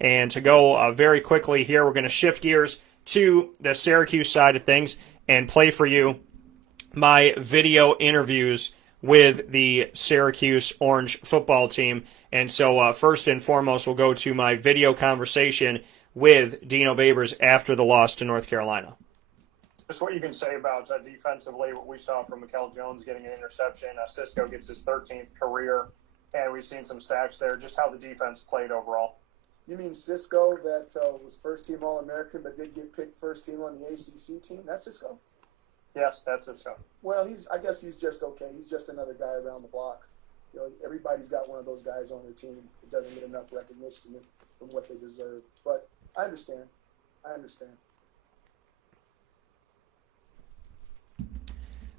And to go very quickly here, we're going to shift gears to the Syracuse side of things and play for you my video interviews with the Syracuse Orange football team. And so first and foremost, we'll go to my video conversation with Dino Babers after the loss to North Carolina. Just what you can say about defensively, what we saw from Mikel Jones getting an interception. Cisco gets his 13th career, and we've seen some sacks there. Just how the defense played overall. You mean Cisco that was first-team All-American but did get picked first-team on the ACC team? That's Cisco? Yes, that's Cisco. Well, I guess he's just okay. He's just another guy around the block. You know, everybody's got one of those guys on their team. It doesn't get enough recognition from what they deserve. But I understand.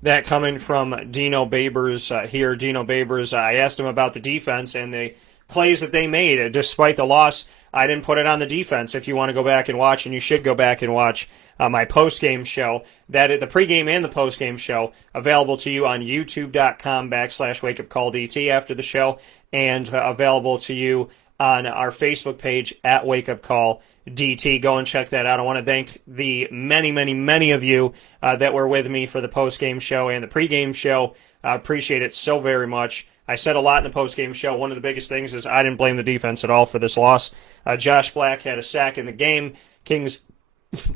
That coming from Dino Babers here. Dino Babers, I asked him about the defense and the plays that they made. Despite the loss, I didn't put it on the defense. If you want to go back and watch, and you should go back and watch my post-game show, the pregame and the post-game show, available to you on youtube.com/WakeUpCallDT after the show, and available to you on our Facebook page at WakeUpCallDT. Go and check that out. I want to thank the many of you that were with me for the post-game show and the pregame show. I appreciate it so very much. I said a lot in the post-game show. One of the biggest things is I didn't blame the defense at all for this loss. Josh Black had a sack in the game.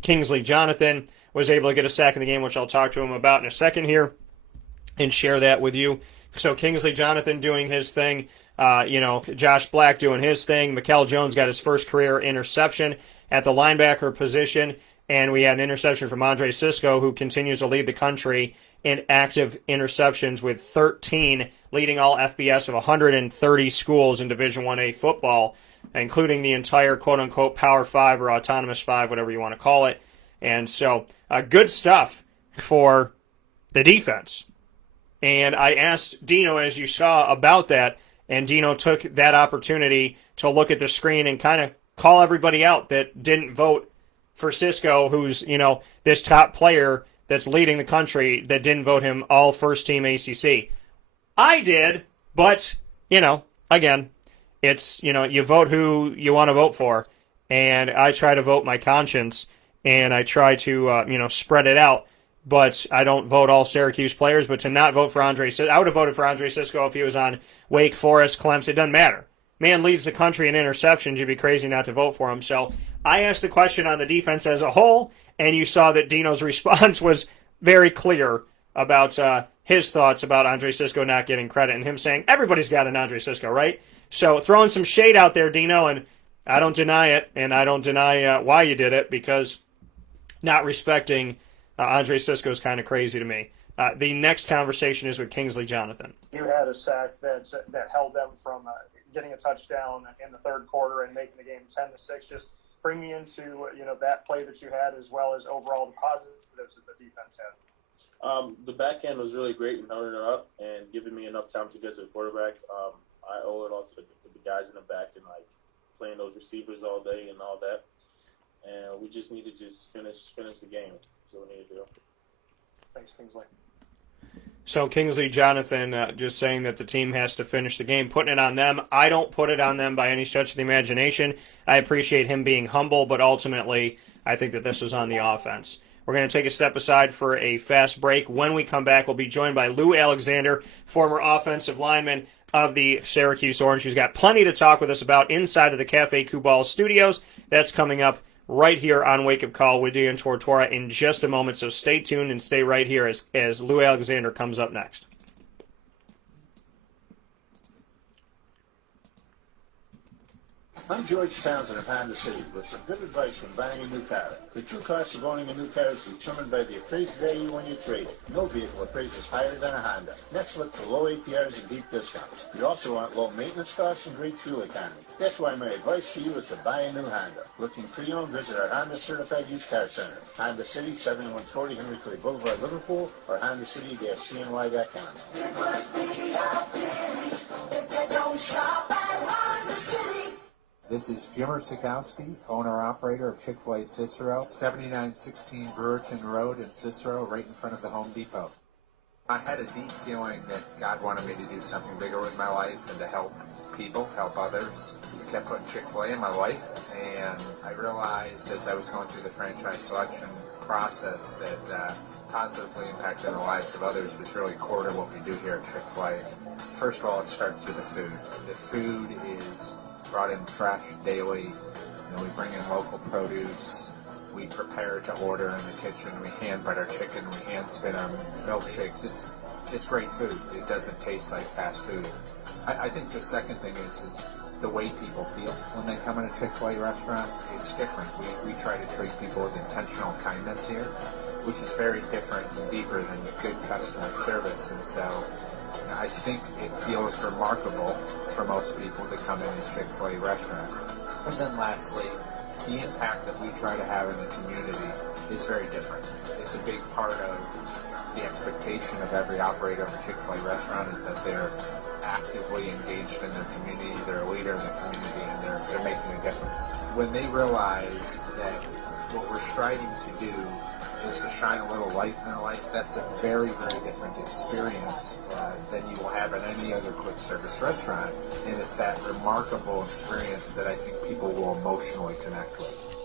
Kingsley Jonathan was able to get a sack in the game, which I'll talk to him about in a second here and share that with you. So Kingsley Jonathan doing his thing, Josh Black doing his thing. Mikel Jones got his first career interception at the linebacker position, and we had an interception from Andre Cisco, who continues to lead the country in active interceptions with 13, leading all FBS of 130 schools in Division I-A football, including the entire quote-unquote Power 5 or Autonomous 5, whatever you want to call it. And so, good stuff for the defense. And I asked Dino, as you saw, about that, and Dino took that opportunity to look at the screen and kind of call everybody out that didn't vote for Cisco, who's, this top player that's leading the country, that didn't vote him all first-team ACC. I did, but, again, it's, you vote who you want to vote for, and I try to vote my conscience, and I try to, spread it out, but I don't vote all Syracuse players. But to not vote for Andre Cisco, I would have voted for Andre Cisco if he was on Wake Forest, Clemson. It doesn't matter. Man leads the country in interceptions. You'd be crazy not to vote for him. So I asked the question on the defense as a whole, and you saw that Dino's response was very clear about his thoughts about Andre Cisco not getting credit, and him saying everybody's got an Andre Cisco, right? So throwing some shade out there, Dino, and I don't deny it, and I don't deny why you did it, because not respecting Andre Cisco is kind of crazy to me. The next conversation is with Kingsley Jonathan. You had a sack that held them from getting a touchdown in the third quarter and making the game 10-6. Just bring me into that play that you had, as well as overall the positives that the defense had. The back end was really great in holding it up and giving me enough time to get to the quarterback. I owe it all to the guys in the back and playing those receivers all day and all that. And we just need to finish the game. That's what we need to do. Thanks, Kingsley. So Kingsley Jonathan just saying that the team has to finish the game, putting it on them. I don't put it on them by any stretch of the imagination. I appreciate him being humble, but ultimately I think that this was on the offense. We're going to take a step aside for a fast break. When we come back, we'll be joined by Lou Alexander, former offensive lineman of the Syracuse Orange, who's got plenty to talk with us about inside of the Cafe Kubal studios. That's coming up right here on Wake Up Call with Dino Tortora in just a moment. So stay tuned and stay right here as Lou Alexander comes up next. I'm George Townsend of Honda City with some good advice when buying a new car. The true cost of owning a new car is determined by the appraised value when you trade it. No vehicle appraises higher than a Honda. Next, look for low APRs and deep discounts. You also want low maintenance costs and great fuel economy. That's why my advice to you is to buy a new Honda. Looking pre-owned, visit our Honda Certified Used Car Center. Honda City, 7140 Henry Clay Boulevard, Liverpool, or HondaCity-CNY.com. This is Jimmer Sikowski, owner-operator of Chick-fil-A Cicero, 7916 Brewerton Road in Cicero, right in front of the Home Depot. I had a deep feeling that God wanted me to do something bigger with my life and to help people, help others. I kept putting Chick-fil-A in my life, and I realized as I was going through the franchise selection process that positively impacting the lives of others was really core to what we do here at Chick-fil-A. First of all, it starts with the food. The food is brought in fresh daily. You know, we bring in local produce. We prepare to order in the kitchen. We hand butter chicken. We hand spin our milkshakes. It's great food. It doesn't taste like fast food. I think the second thing is the way people feel when they come in a Chick-fil-A restaurant. It's different. We try to treat people with intentional kindness here, which is very different and deeper than good customer service. And so I think it feels remarkable for most people to come in a Chick-fil-A restaurant. And then lastly, the impact that we try to have in the community is very different. It's a big part of the expectation of every operator of a Chick-fil-A restaurant is that they're actively engaged in their community, they're a leader in the community, and they're making a difference. When they realize that what we're striving to do is to shine a little light in their life, that's a very, very different experience than you will have at any other quick service restaurant. And it's that remarkable experience that I think people will emotionally connect with.